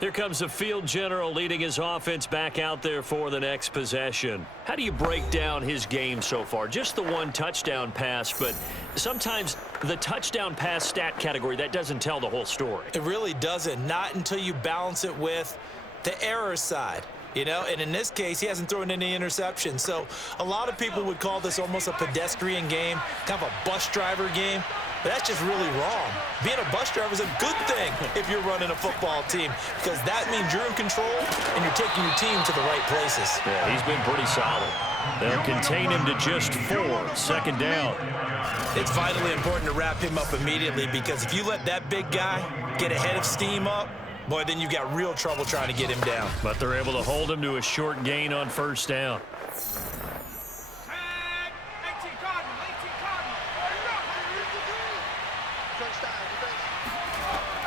Here comes the field general leading his offense back out there for the next possession. How do you break down his game so far? Just the one touchdown pass, but sometimes the touchdown pass stat category, that doesn't tell the whole story. It really doesn't, not until you balance it with the error side. You know, and in this case, he hasn't thrown any interceptions. So a lot of people would call this almost a pedestrian game, kind of a bus driver game. But that's just really wrong. Being a bus driver is a good thing if you're running a football team, because that means you're in control and you're taking your team to the right places. Yeah, he's been pretty solid. They'll contain him to just 4. Second down. It's vitally important to wrap him up immediately, because if you let that big guy get a head of steam up, boy, then you've got real trouble trying to get him down. But they're able to hold him to a short gain on first down.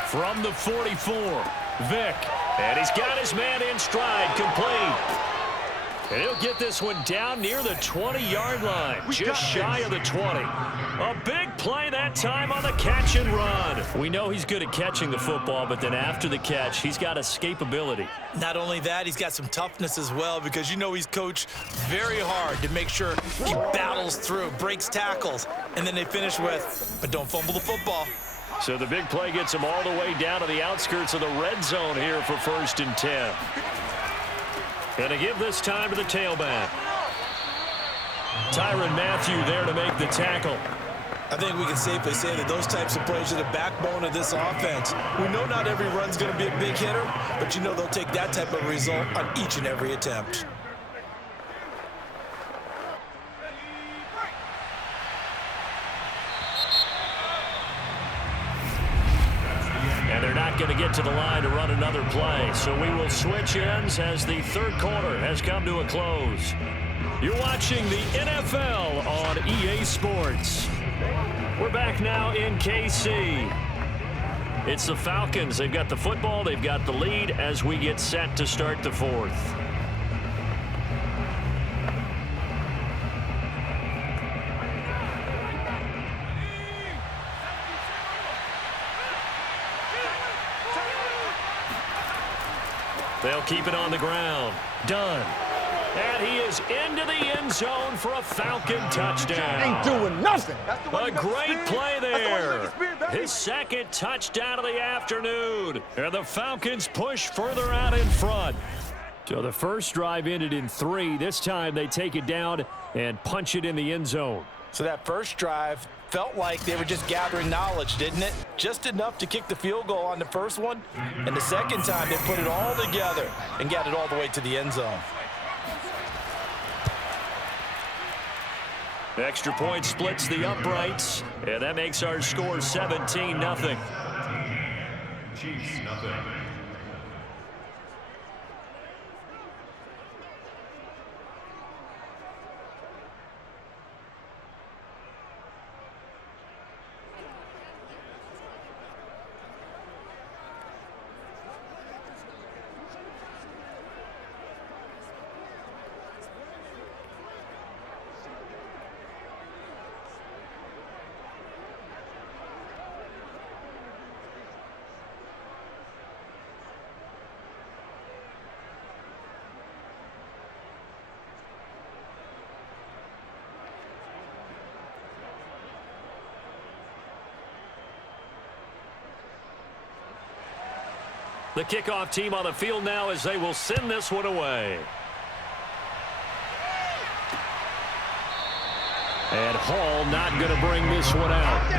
From the 44, Vick. And he's got his man in stride, complete. And he'll get this one down near the 20-yard line, just shy of the 20. A big play that time on the catch and run. We know he's good at catching the football, but then after the catch, he's got escapability. Not only that, he's got some toughness as well, because you know he's coached very hard to make sure he battles through, breaks tackles, and then they finish with, but don't fumble the football. So the big play gets him all the way down to the outskirts of the red zone here for 1st and 10. Going to give this time to the tailback. Mathieu there to make the tackle. I think we can safely say that those types of plays are the backbone of this offense. We know not every run's going to be a big hitter, but you know they'll take that type of result on each and every attempt. And they're not going to get to the line to run another play. So we will switch ends as the third quarter has come to a close. You're watching the NFL on EA Sports. We're back now in KC. It's the Falcons. They've got the football. They've got the lead as we get set to start the 4th. They'll keep it on the ground. Dunn. And he is into the end zone for a Falcon touchdown. Ain't doing nothing. A great play there. His second touchdown of the afternoon. And the Falcons push further out in front. So the first drive ended in 3. This time they take it down and punch it in the end zone. So that first drive felt like they were just gathering knowledge, didn't it? Just enough to kick the field goal on the first one. And the second time, they put it all together and got it all the way to the end zone. Extra point splits the uprights, and that makes our score 17-0. Chiefs, nothing. The kickoff team on the field now as they will send this one away. And Hall not going to bring this one out.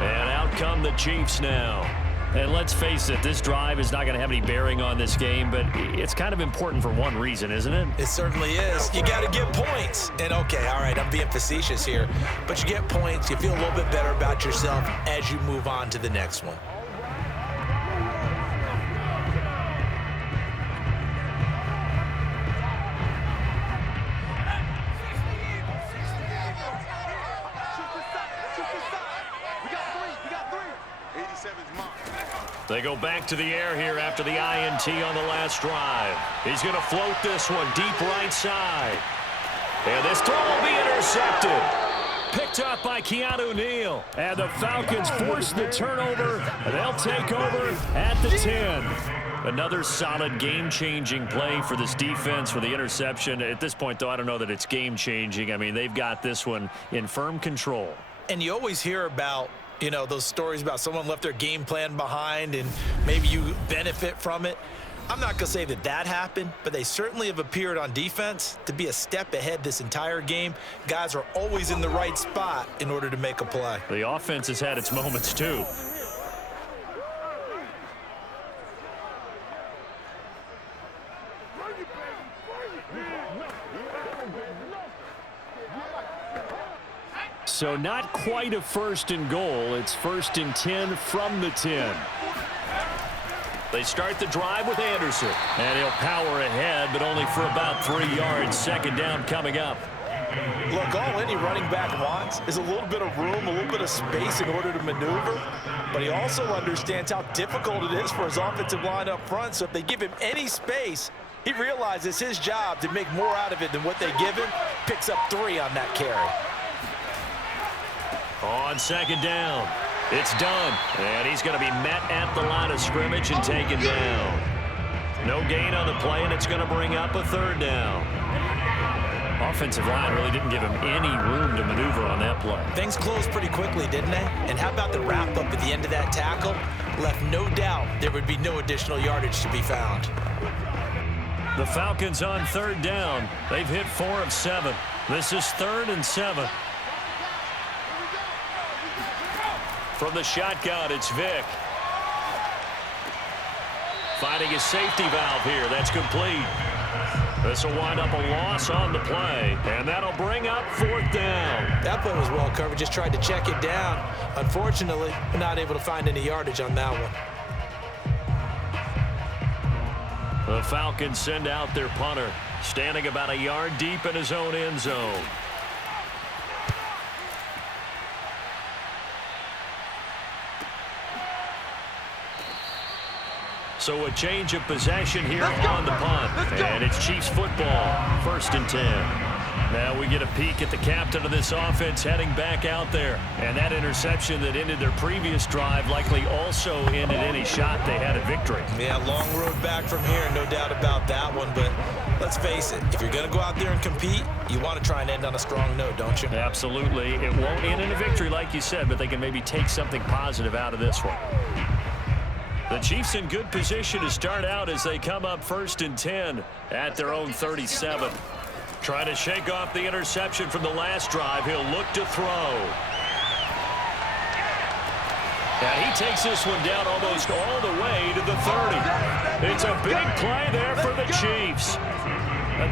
And out come the Chiefs now. And let's face it, this drive is not going to have any bearing on this game, but it's kind of important for one reason, isn't it? It certainly is. You got to get points. And, okay, all right, I'm being facetious here, but you get points, you feel a little bit better about yourself as you move on to the next one. They go back to the air here after the INT on the last drive. He's going to float this one deep right side. And this throw will be intercepted. picked up by Keanu Neal. And the Falcons force the turnover. They'll take over at the 10. Another solid game-changing play for this defense for the interception. At this point, though, I don't know that it's game-changing. I mean, they've got this one in firm control. And you always hear about, you know, those stories about someone left their game plan behind and maybe you benefit from it. I'm not going to say that that happened, but they certainly have appeared on defense to be a step ahead this entire game. Guys are always in the right spot in order to make a play. The offense has had its moments, too. So not quite a 1st and goal. It's 1st and 10 from the 10. They start the drive with Anderson. And he'll power ahead, but only for about 3 yards. 2nd down coming up. Look, all any running back wants is a little bit of room, a little bit of space in order to maneuver. But he also understands how difficult it is for his offensive line up front. So if they give him any space, he realizes his job to make more out of it than what they give him. Picks up 3 on that carry. On 2nd down, it's Dunn. And he's going to be met at the line of scrimmage and taken down. No gain on the play, and it's going to bring up a 3rd down. Offensive line really didn't give him any room to maneuver on that play. Things closed pretty quickly, didn't they? And how about the wrap-up at the end of that tackle? Left no doubt there would be no additional yardage to be found. The Falcons on 3rd down. They've hit 4 of 7. This is 3rd and 7. From the shotgun, it's Vick. Finding his safety valve here. That's complete. This will wind up a loss on the play, and that'll bring up 4th down. That play was well covered. Just tried to check it down. Unfortunately, not able to find any yardage on that one. The Falcons send out their punter, standing about a yard deep in his own end zone. So a change of possession here on the punt. And it's Chiefs football, 1st and 10. Now we get a peek at the captain of this offense heading back out there. And that interception that ended their previous drive likely also ended any shot they had at victory. Yeah, long road back from here, no doubt about that one. But let's face it, if you're going to go out there and compete, you want to try and end on a strong note, don't you? Absolutely. It won't end in a victory like you said, but they can maybe take something positive out of this one. The Chiefs in good position to start out as they come up 1st and 10 at their own 37. Trying to shake off the interception from the last drive. He'll look to throw. And he takes this one down almost all the way to the 30. It's a big play there for the Chiefs.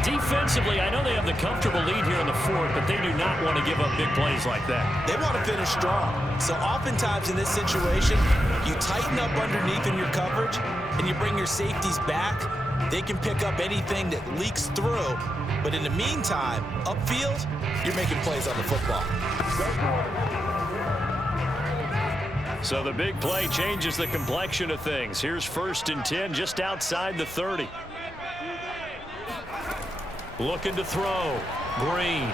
Defensively, I know they have the comfortable lead here in the 4th, but they do not want to give up big plays like that. They want to finish strong. So oftentimes in this situation, you tighten up underneath in your coverage, and you bring your safeties back. They can pick up anything that leaks through. But in the meantime, upfield, you're making plays on the football. So the big play changes the complexion of things. Here's 1st and 10 just outside the 30. Looking to throw. Green.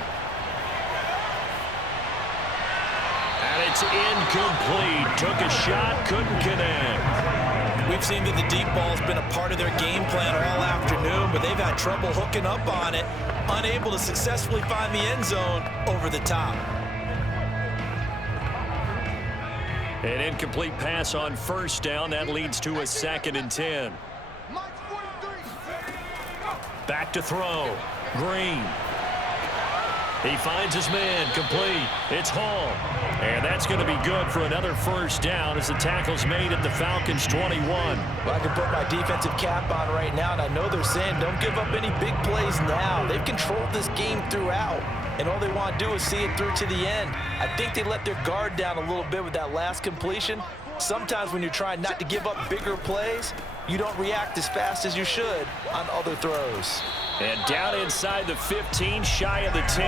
And it's incomplete. Took a shot, couldn't connect. We've seen that the deep ball's been a part of their game plan all afternoon, but they've had trouble hooking up on it, unable to successfully find the end zone over the top. An incomplete pass on 1st down. That leads to a 2nd and 10. Back to throw. Green. He finds his man, complete. It's Hall. And that's going to be good for another 1st down as the tackle's made at the Falcons 21. Well, I can put my defensive cap on right now, and I know they're saying don't give up any big plays now. They've controlled this game throughout, and all they want to do is see it through to the end. I think they let their guard down a little bit with that last completion. Sometimes when you're trying not to give up bigger plays, you don't react as fast as you should on other throws. And down inside the 15, shy of the 10.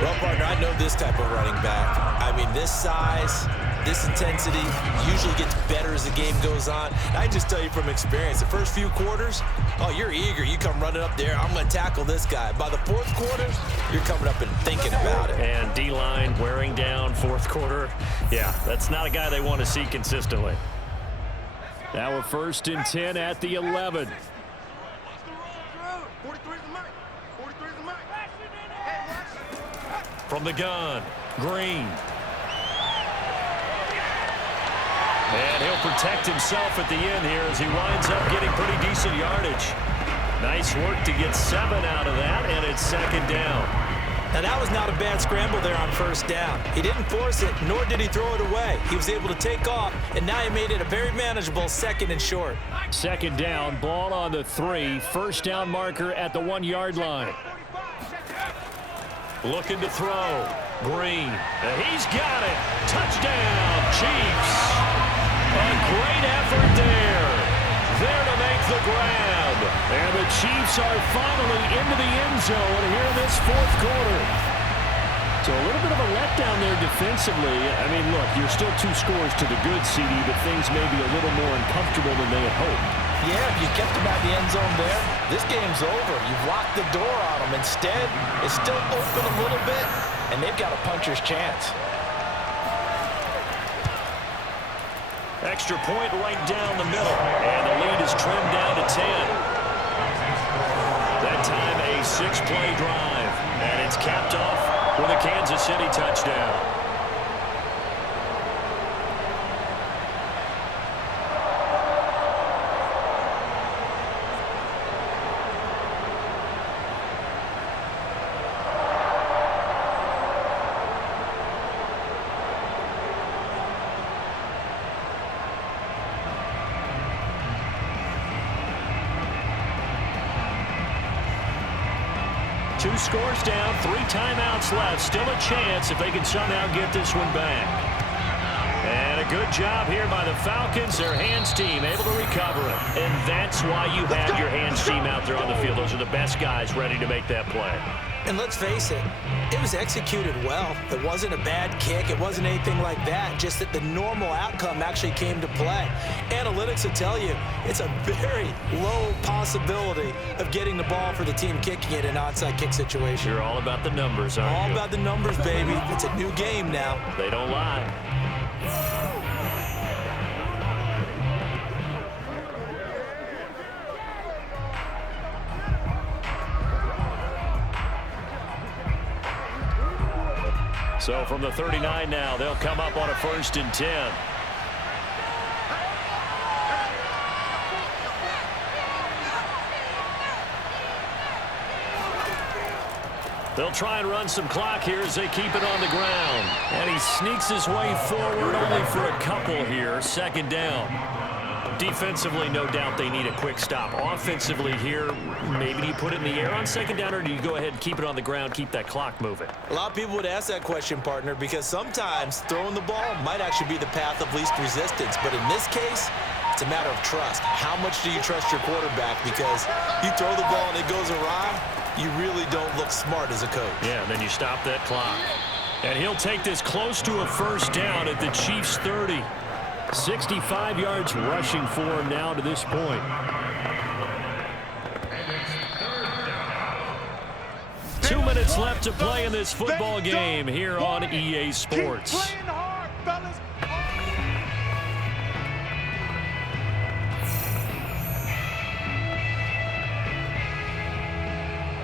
Well, partner, I know this type of running back. I mean, this size, this intensity usually gets better as the game goes on. And I just tell you from experience, the first few quarters, oh, you're eager. You come running up there, I'm going to tackle this guy. By the fourth quarter, you're coming up and thinking about it. And D-line wearing down fourth quarter. Yeah, that's not a guy they want to see consistently. Now a 1st and 10 at the 11. From the gun, Green. And he'll protect himself at the end here as he winds up getting pretty decent yardage. Nice work to get 7 out of that, and it's 2nd down. Now, that was not a bad scramble there on 1st down. He didn't force it, nor did he throw it away. He was able to take off, and now he made it a very manageable 2nd and short. 2nd down, ball on the 3. 1st down marker at the 1-yard line. Looking to throw. Green. He's got it. Touchdown, Chiefs. A great effort there. There to make the grab. And the Chiefs are finally into the end zone here in this 4th quarter. So a little bit of a letdown there defensively. I mean, look, you're still 2 scores to the good, CD, but things may be a little more uncomfortable than they had hoped. Yeah, if you kept them at the end zone there, this game's over. You've locked the door on them. Instead, it's still open a little bit, and they've got a puncher's chance. Extra point right down the middle, and the lead is trimmed down to 10. That time a 6-play drive, and it's capped off with a Kansas City touchdown. Two scores down, 3 timeouts left. Still a chance if they can somehow get this one back. And a good job here by the Falcons. Their hands team able to recover it. And that's why you have your hands team out there on the field. Those are the best guys ready to make that play. And let's face it, it was executed well. It wasn't a bad kick. It wasn't anything like that. Just that the normal outcome actually came to play. Analytics will tell you it's a very low possibility of getting the ball for the team kicking it in an onside kick situation. You're all about the numbers, aren't you? All about the numbers, baby. It's a new game now. They don't lie. So from the 39 now, they'll come up on a 1st and 10. They'll try and run some clock here as they keep it on the ground. And he sneaks his way forward only for a couple here. 2nd down. Defensively, no doubt they need a quick stop. Offensively here, maybe do you put it in the air on 2nd down, or do you go ahead and keep it on the ground, keep that clock moving? A lot of people would ask that question, partner, because sometimes throwing the ball might actually be the path of least resistance. But in this case, it's a matter of trust. How much do you trust your quarterback? Because you throw the ball and it goes awry, you really don't look smart as a coach. Yeah, and then you stop that clock. And he'll take this close to a 1st down at the Chiefs' 30. 65 yards rushing for him now to this point. Two minutes left to play in this football game here on EA Sports.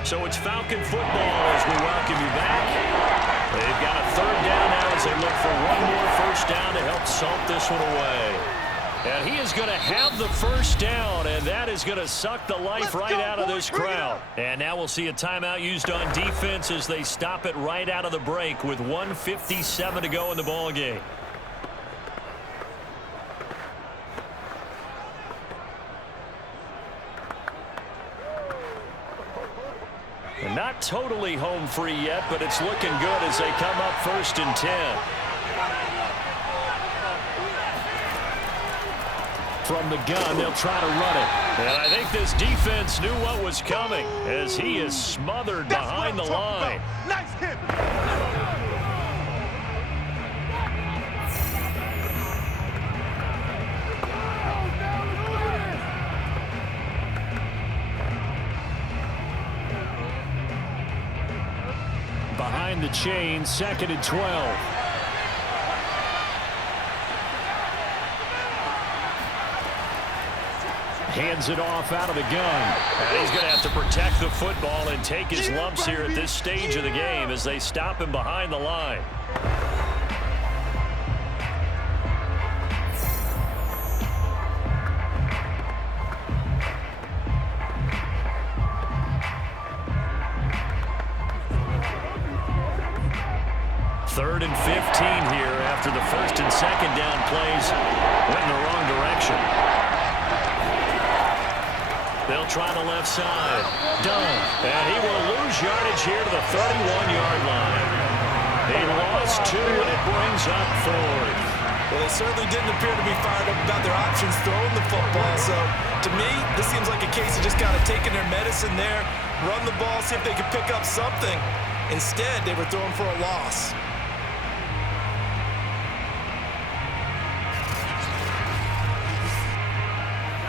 So it's Falcon football as we welcome you back. They've got a 3rd down now as they look for one more 1st down to help salt this one away. And he is going to have the 1st down, and that is going to suck the life right out of this crowd. And now we'll see a timeout used on defense as they stop it right out of the break with 1:57 to go in the ball game. Not totally home free yet, but it's looking good as they come up 1st and 10. From the gun, they'll try to run it. And I think this defense knew what was coming as he is smothered behind the line. Nice hit. begin the chain, 2nd and 12. Hands it off out of the gun. And he's going to have to protect the football and take his lumps here at this stage of the game as they stop him behind the line. Third and 15 here after the first and second down plays went in the wrong direction. They'll try the left side. Dunn. And he will lose yardage here to the 31-yard line. He lost 2, and it brings up 4th. Well, they certainly didn't appear to be fired up about their options throwing the football. So, to me, this seems like a case of just kind of taking their medicine there, run the ball, see if they could pick up something. Instead, they were throwing for a loss.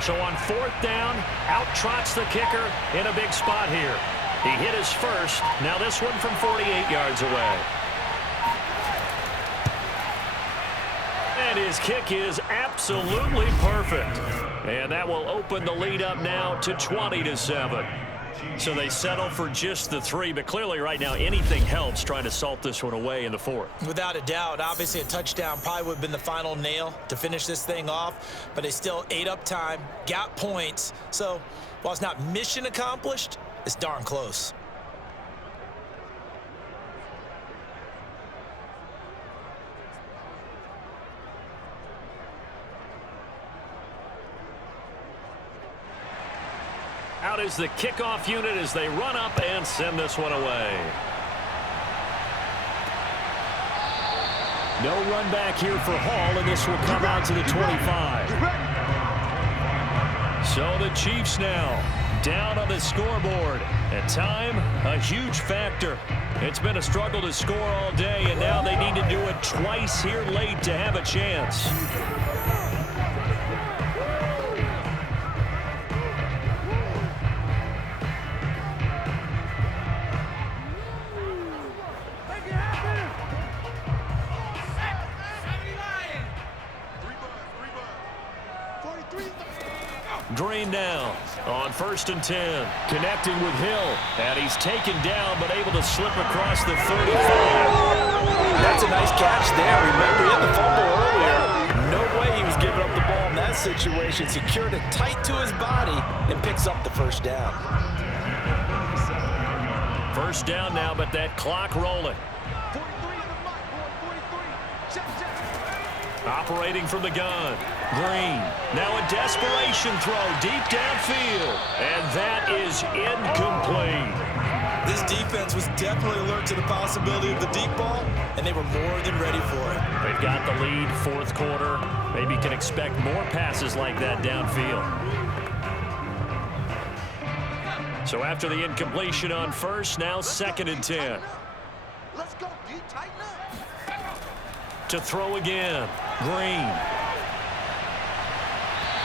So on 4th down, out trots the kicker in a big spot here. He hit his first. Now this one from 48 yards away. And his kick is absolutely perfect. And that will open the lead up now to 20-7. So they settle for just the 3, but clearly right now anything helps trying to salt this one away in the 4th. Without a doubt, obviously a touchdown probably would have been the final nail to finish this thing off, but they still ate up time, got points. So while it's not mission accomplished, it's darn close. Out is the kickoff unit as they run up and send this one away. No run back here for Hall, and this will come out to the 25. So the Chiefs now down on the scoreboard. And time, a huge factor. It's been a struggle to score all day, and now they need to do it twice here late to have a chance. Green now on 1st and 10. Connecting with Hill. And he's taken down but able to slip across the 35. That's a nice catch there. Remember, he had the fumble earlier. No way he was giving up the ball in that situation. Secured it tight to his body and picks up the 1st down. 1st down now, but that clock rolling. Operating from the gun. Green. Now a desperation throw deep downfield. And that is incomplete. This defense was definitely alert to the possibility of the deep ball, and they were more than ready for it. They've got the lead, 4th quarter. Maybe can expect more passes like that downfield. So after the incompletion on 1st, now 2nd and 10. Let's go, D. Tighten up. To throw again. Green.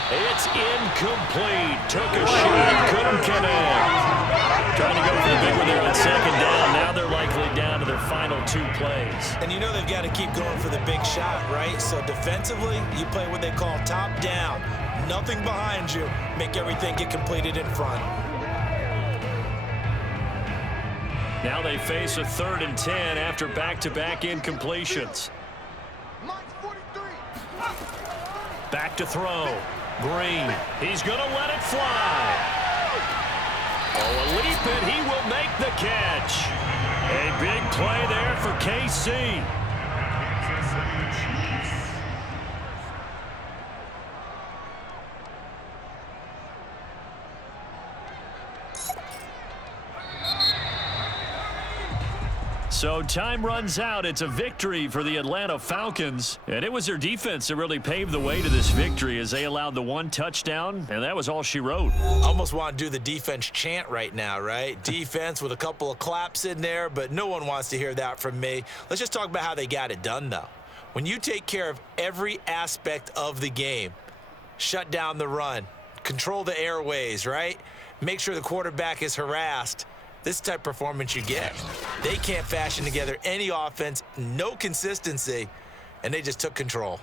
It's incomplete. Took a shot, couldn't connect. Trying to go for the big one there on 2nd down. Now they're likely down to their final 2 plays. And you know they've got to keep going for the big shot, right? So defensively, you play what they call top down. Nothing behind you. Make everything get completed in front. Now they face a 3rd and 10 after back-to-back incompletions. Back to throw. Green. He's going to let it fly. Oh, a leap, and he will make the catch. A big play there for KC. So time runs out. It's a victory for the Atlanta Falcons. And it was their defense that really paved the way to this victory as they allowed the 1 touchdown, and that was all she wrote. Almost want to do the defense chant right now, right? Defense with a couple of claps in there, but no one wants to hear that from me. Let's just talk about how they got it done, though. When you take care of every aspect of the game, shut down the run, control the airways, right? Make sure the quarterback is harassed. This type of performance you get. They can't fashion together any offense, no consistency, and they just took control.